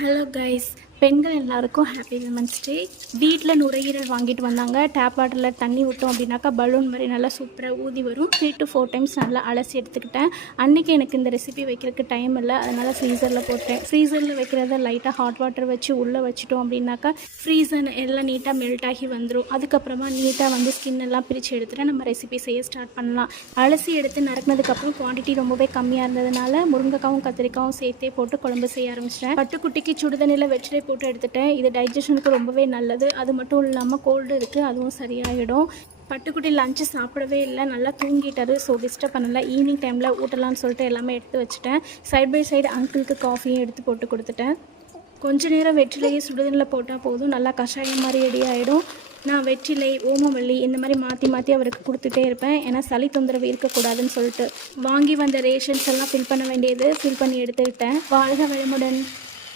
Hello guys, பெண்கள் எல்லாருக்கும் happy women's day. வீட்டில் நுரையீரல் வாங்கிட்டு வந்தாங்க. டேப் வாட்டரில் தண்ணி விட்டோம் அப்படின்னாக்கா பலூன் மாதிரி நல்லா சூப்பராக ஊதி வரும். 3 to 4 டைம்ஸ் நல்லா அலசி எடுத்துக்கிட்டேன். அன்றைக்கி எனக்கு இந்த ரெசிபி வைக்கிறதுக்கு டைம் இல்லை, அதனால் ஃப்ரீசரில் போட்டேன். ஃப்ரீசரில் வைக்கிறத லைட்டாக ஹாட் வாட்டர் வச்சு உள்ளே வச்சுட்டோம் அப்படின்னாக்கா ஃப்ரீசர் எல்லாம் நீட்டாக மெல்ட் ஆகி வந்துடும். அதுக்கப்புறமா நீட்டாக ஸ்கின் எல்லாம் பிரித்து எடுத்துகிட்டு நம்ம ரெசிபி செய்ய ஸ்டார்ட் பண்ணலாம். அலசி எடுத்து நறுக்கினதுக்கப்புறம் குவான்டிட்டி ரொம்பவே கம்மியாக இருந்ததுனால முருங்கைக்காவும் கத்திரிக்காவும் சேர்த்தே போட்டு குழம்பு செய்ய ஆரம்பிச்சிட்டேன். பட்டுக்குட்டிக்கு சுடுதண்ணியில் வெற்றிலை போட்டு எடுத்துட்டேன். இது டைஜஷனுக்கு ரொம்பவே நல்லது. அது மட்டும் இல்லாமல் கோல்டு இருக்குது, அதுவும் சரியாயிடும். பட்டுக்குட்டி லஞ்சு சாப்பிடவே இல்லை, நல்லா தூங்கிட்டாரு. ஸோ டிஸ்டர்ப் பண்ணலை. ஈவினிங் டைமில் ஊட்டலான்னு சொல்லிட்டு எல்லாமே எடுத்து வச்சுட்டேன். சைட் பை சைடு அங்கிளுக்கு காஃபியும் எடுத்து போட்டு கொடுத்துட்டேன். கொஞ்ச நேரம் வெற்றிலையே சுடுதண்ணில் போட்டால் போதும், நல்லா கஷாயம் மாதிரி ரெடி ஆகிடும். நான் வெற்றிலை, ஓமவல்லி இந்த மாதிரி மாற்றி மாற்றி அவருக்கு கொடுத்துட்டே இருப்பேன். ஏன்னா சளி தொந்தரவு இருக்கக்கூடாதுன்னு சொல்லிட்டு வாங்கி வந்த ரேஷன்ஸ் எல்லாம் ஃபில் பண்ண வேண்டியது ஃபில் பண்ணி எடுத்துக்கிட்டேன். வாழ்க வளமுடன்.